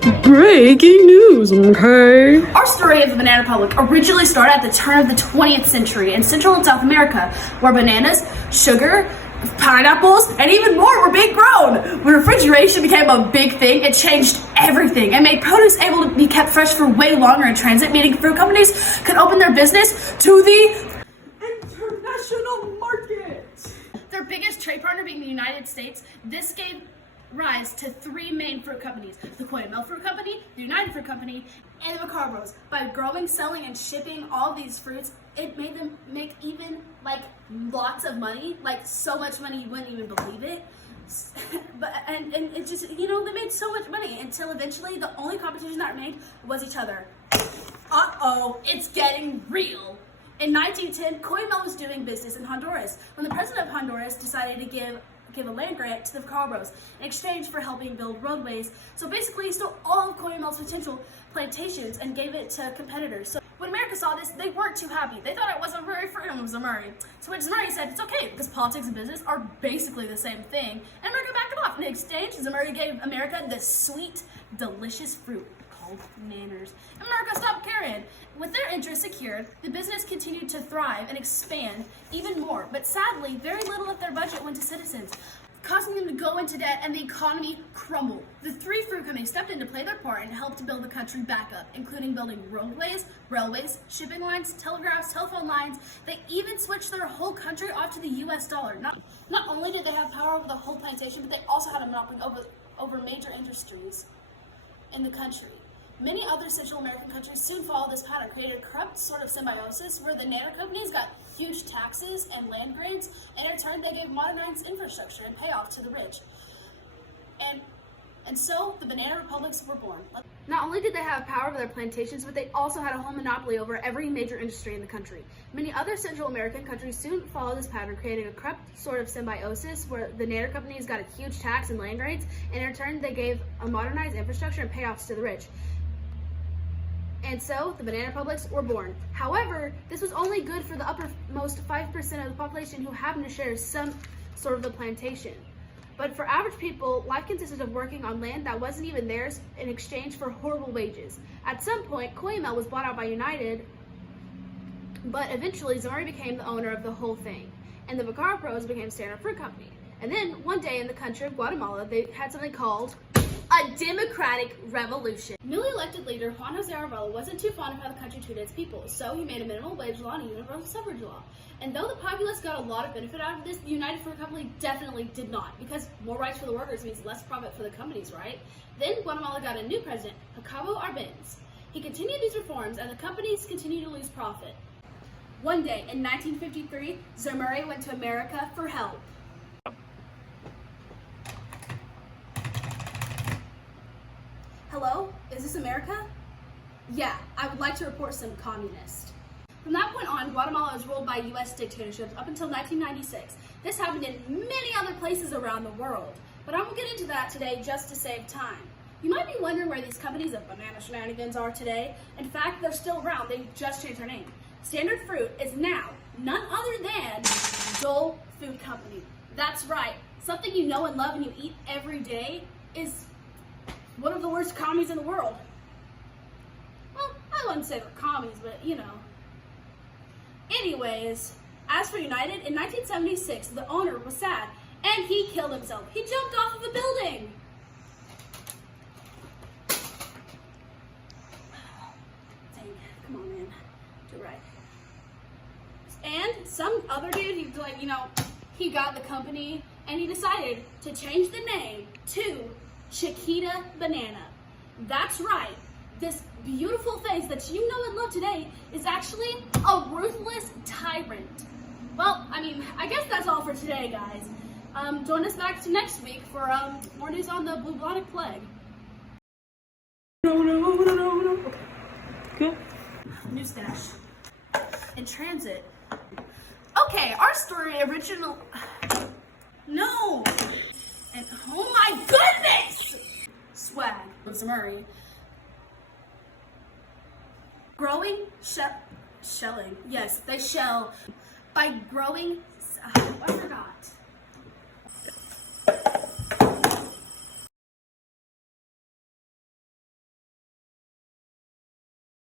Breaking news, okay? Our story of the Banana Republic originally started at the turn of the 20th century in Central and South America, where bananas, sugar, pineapples, and even more were being grown. When refrigeration became a big thing, it changed everything and made produce able to be kept fresh for way longer in transit, meaning fruit companies could open their business to the international market. Their biggest trade partner being the United States, this gave rise to three main fruit companies: the Coimel Fruit Company, the United Fruit Company, and the Macabros. By growing, selling, and shipping all these fruits, it made them make even lots of money, so much money you wouldn't even believe it. But and it just, they made so much money until eventually the only competition that remained was each other. Uh-oh, it's getting real. In 1910, Coimel was doing business in Honduras when the president of Honduras decided to give a land grant to the Macabros in exchange for helping build roadways. So basically, he stole all of Coimel's potential plantations and gave it to competitors. So when America saw this, they weren't too happy. They thought it wasn't very freedom of Zamuri. So when Zamuri said it's okay because politics and business are basically the same thing, and America backed him off. In exchange, Zamuri gave America this sweet, delicious fruit called nanners. America stopped caring. With their interest secured, the business continued to thrive and expand even more. But sadly, very little of their budget went to citizens, causing them to go into debt and the economy crumbled. The three fruit companies stepped in to play their part and helped to build the country back up, including building roadways, railways, shipping lines, telegraphs, telephone lines. They even switched their whole country off to the US dollar. Not only did they have power over the whole plantation, but they also had a monopoly over major industries in the country. Many other Central American countries soon followed this pattern, created a corrupt sort of symbiosis where the nanner companies got huge taxes and land grants, and in return they gave modernized infrastructure and payoff to the rich. And so the banana republics were born. Not only did they have power over their plantations, but they also had a whole monopoly over every major industry in the country. Many other Central American countries soon followed this pattern, creating a corrupt sort of symbiosis where the nanner companies got a huge tax and land grants, and in return they gave a modernized infrastructure and payoffs to the rich. And so the banana republics were born. However, this was only good for the uppermost 5% of the population who happened to share some sort of the plantation. But for average people, life consisted of working on land that wasn't even theirs in exchange for horrible wages. At some point, Coimel was bought out by United, but eventually Zamuri became the owner of the whole thing, and the Macabros became Standard Fruit Company. And then one day in the country of Guatemala, they had something called a democratic revolution. Newly elected leader Juan Jose Arevalo wasn't too fond of how the country treated its people, so he made a minimum wage law and a universal suffrage law. And though the populace got a lot of benefit out of this, the United Fruit Company definitely did not, because more rights for the workers means less profit for the companies, right? Then Guatemala got a new president, Jacobo Arbenz. He continued these reforms, and the companies continued to lose profit. One day in 1953, Zamuri went to America for help. Hello, is this America? Yeah, I would like to report some communists. From that point on, Guatemala was ruled by U.S. dictatorships up until 1996. This happened in many other places around the world, but I won't get into that today just to save time. You might be wondering where these companies of banana shenanigans are today. In fact, they're still around, they just changed their name. Standard Fruit is now none other than Dole Food Company. That's right, something you know and love and you eat every day is one of the worst commies in the world. Well, I wouldn't say they're commies, but Anyways, as for United, in 1976, the owner was sad, and he killed himself. He jumped off of a building. Dang, come on, man. Do it right. And some other dude, he got the company, and he decided to change the name to Chiquita Banana. That's right. This beautiful face that you know and love today is actually a ruthless tyrant. Well, I guess that's all for today, guys. Join us back to next week for more news on the bubonic plague. No. Okay. Cool. New stash. In transit. Okay, our story original. No. And oh my goodness! Swag. Zamuri. Growing, shelling. Yes, they shell. By growing, I forgot.